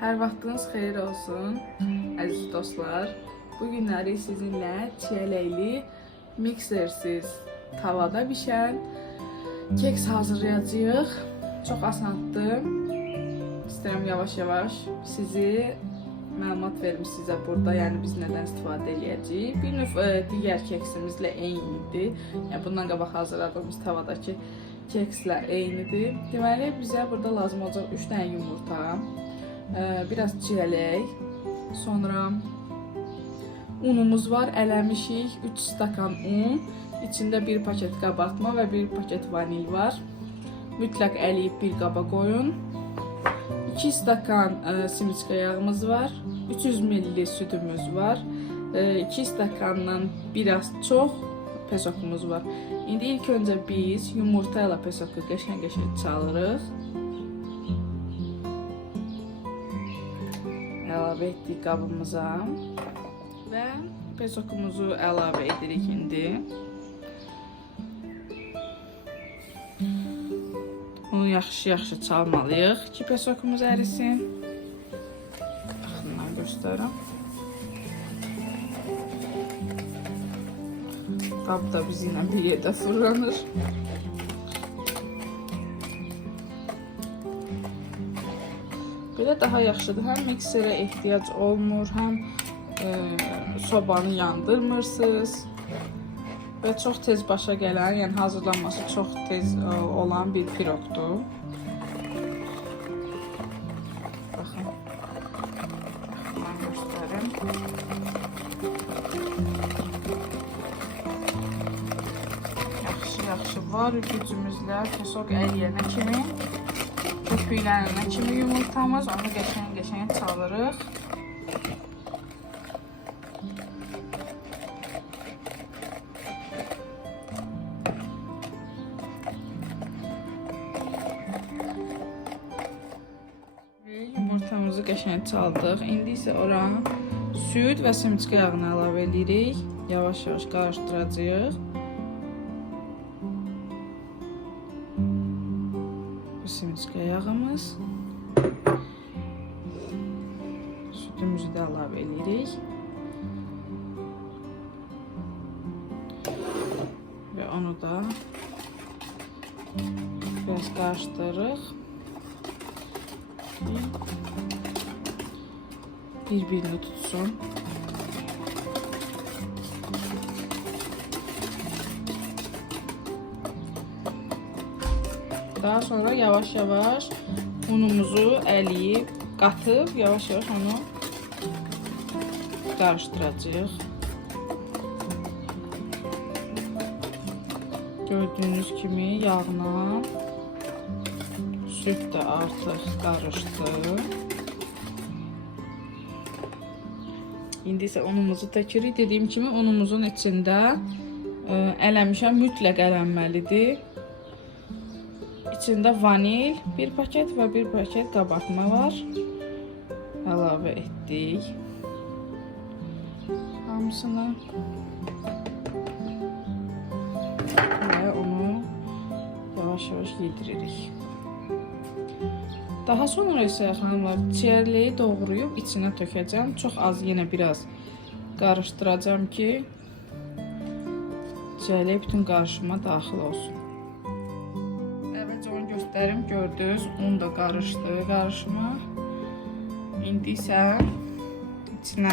Hər vaxtınız xeyir olsun, əziz dostlar. Bu günləri sizinlə çiyələkli, miksersiz tavada bişən keks hazırlayacağıq. Çox asandır. İstəyirəm yavaş-yavaş sizi məlumat verim sizə burada, yəni biz nədən istifadə edəcəyik. Bir növ e, digər keksimizlə eynidir. Yəni bundan qabaq hazırladığımız tavadakı kekslə eynidir. Deməli bizə burada lazım olacaq 3 dənə yumurta, biraz çiyələk, sonra unumuz var, eləmişik 3 stakan un, içində bir paket qabartma və bir paket vanil var. Mütləq əliyib bir qaba qoyun. 2 stakan e, simiçka yağımız var. 300 ml sütümüz var. 2 stakandan biraz çox pesokumuz var. İndi ilk öncə biz yumurta ilə pesoku qəşəng-qəşəng çalırıq. Əlavə etdik qabımıza və pesokumuzu əlavə edirik indi. Bunu yaxşı-yaxşı çalmalıyıq ki, pesokumuz ərisin. Yaxından göstərirəm. Qab da bizimlə bir yerdə fırlanır. Belə daha yaxşıdır. Həm mikserə ehtiyac olmur, həm e, sobanı yandırmırsınız. Və çox tez başa gələn, yəni hazırlanması çox tez e, olan bir piroqdur. Baxın. Mən göstərim. Yaxşı-yaxşı var gücümüzlə pesok əriyənə kimi, köpüklənənə kimi yumurtamız, onu qəşəng-qəşəng çalırıq. Və yumurtamızı qəşəng çaldıq. İndi isə ora süd və simçi yağını əlavə edirik. Yavaş-yavaş qarışdıracağıq. Simçi yağımız. Südümüzü də əlavə edirik. Və onu da biraz qarışdırırıq. birbirini tutsun. Daha sonra yavaş yavaş unumuzu əliyib, qatıb yavaş yavaş onu qarışdıracağıq. Gördüğünüz kimi yağla süt də artıq qarışdı. İndi isə unumuzu təkirik. Dediyim kimi unumuzun içində ə, eləmişəm, mütləq ələnməlidir. İçində vanil, bir paket və bir paket qabartma var. Əlavə etdik. Hamısını və onu yavaş-yavaş yediririk. Daha sonra isə xanımlar çiyərliyi doğrayıb içinə tökəcəm. Çox az yenə biraz qarışdıracağam ki çiyərlik bütün qarışıma daxil olsun. Göstərim, gördünüz, un da qarışdı qarışıma. İndi isə içinə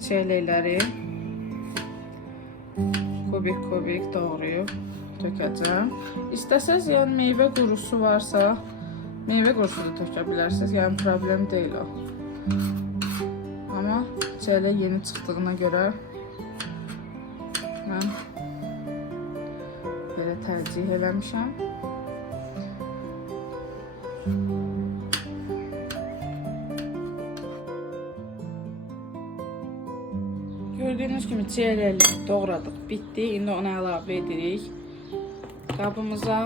çiyərlikləri kubik-kubik doğrayıb tökəcəm. İstəsəz, yəni meyvə qurusu varsa, Meyve qurusu da tökə bilərsiniz. Yəni problem deyil o. Amma çələ yeni çıxdığına görə mən belə tərcih eləmişəm. Gördüyünüz kimi çiyələri doğradıq, bitdi. İndi onu əlavə edirik qabımıza.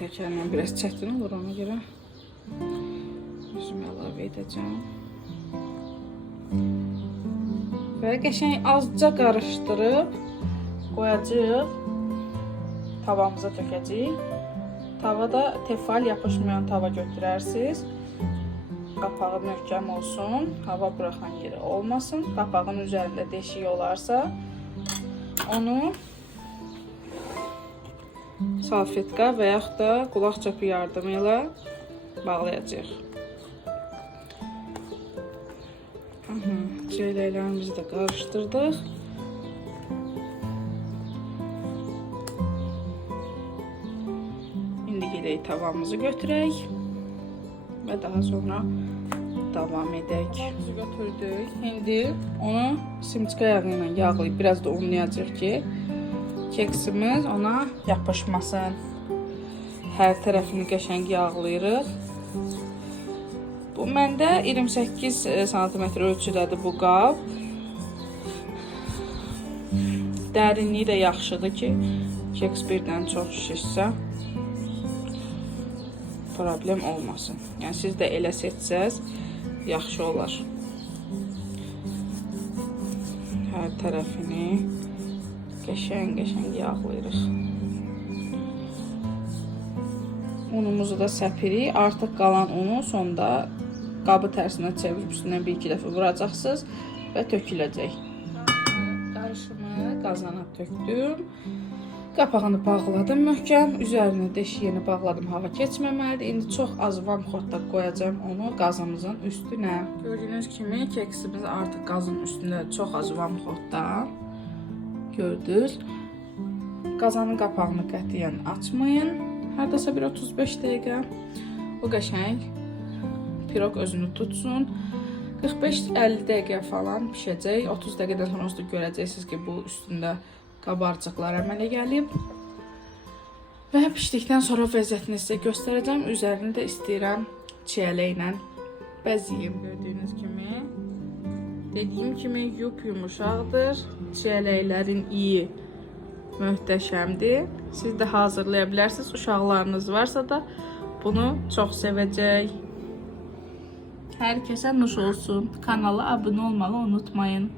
Təkərlə biraz çətin olur ona görə. Üzümü əlavə edəcəm. Və qəşəng azca qarışdırıb qoyacağıq. Tavamıza tökəcəyik. Tavada tefal yapışmayan tava götürərsiniz. Qapağı möhkəm olsun, hava buraxan yeri olmasın. Qapağın üzərində deşik olarsa, onu salfetka və yaxud da qulaq çöpü yardımı ilə bağlayacağıq. Aha, Çeyrəklərimizi də qarışdırdıq. Gedək tavamızı götürək və daha sonra davam edək. Tavamızı götürdük. İndi onu simçika yağı ilə yağlayıb biraz da unlayacağıq ki, keksimiz ona yapışmasın. Hər tərəfini qəşəng yağlayırıq. Bu məndə 28 sm ölçüdədir bu qab. Dərinliyi də yaxşıdır ki, keks birdən çox şişsə problem olmasın. Yəni siz də elə seçsəz yaxşı olar. Hər tərəfini qəşəng-qəşəng yağlayırıq. Unumuzu da səpirik. Artıq qalan unu sonda qabı tərsinə çevirib üstündən bir-iki dəfə vuracaqsınız və töküləcək. Qarışımı qazana tökdüm. Qapağını bağladım möhkəm. Üzərinə deşiyini bağladım. Hava keçməməlidir. İndi çox az vam xotda qoyacağam onu qazımızın üstünə. Gördüyünüz kimi keksimiz artıq qazın üstündə çox az vam xotda. Gördünüz. Qazanın qapağını qətiyyən açmayın. Hardasa bir 35 dəqiqə. O qəşəng piroq özünü tutsun. 45-50 dəqiqə falan pişəcək. 30 dəqiqədən sonra da görəcəksiniz ki, bu üstündə qabarcıqlar əmələ gəlib. Və pişdikdən sonra vəziyyətini sizə göstərəcəm. Üzərini də istəyirəm çiyələklə bəzəyim. Gördüyünüz kimi Dediyim kimi yup yumuşaqdır. Çiyələklərin iyi möhtəşəmdir. Siz də hazırlaya bilərsiniz. Uşaqlarınız varsa da bunu çox sevəcək. Hər kəsə nuş olsun. Kanala abunə olmağı unutmayın.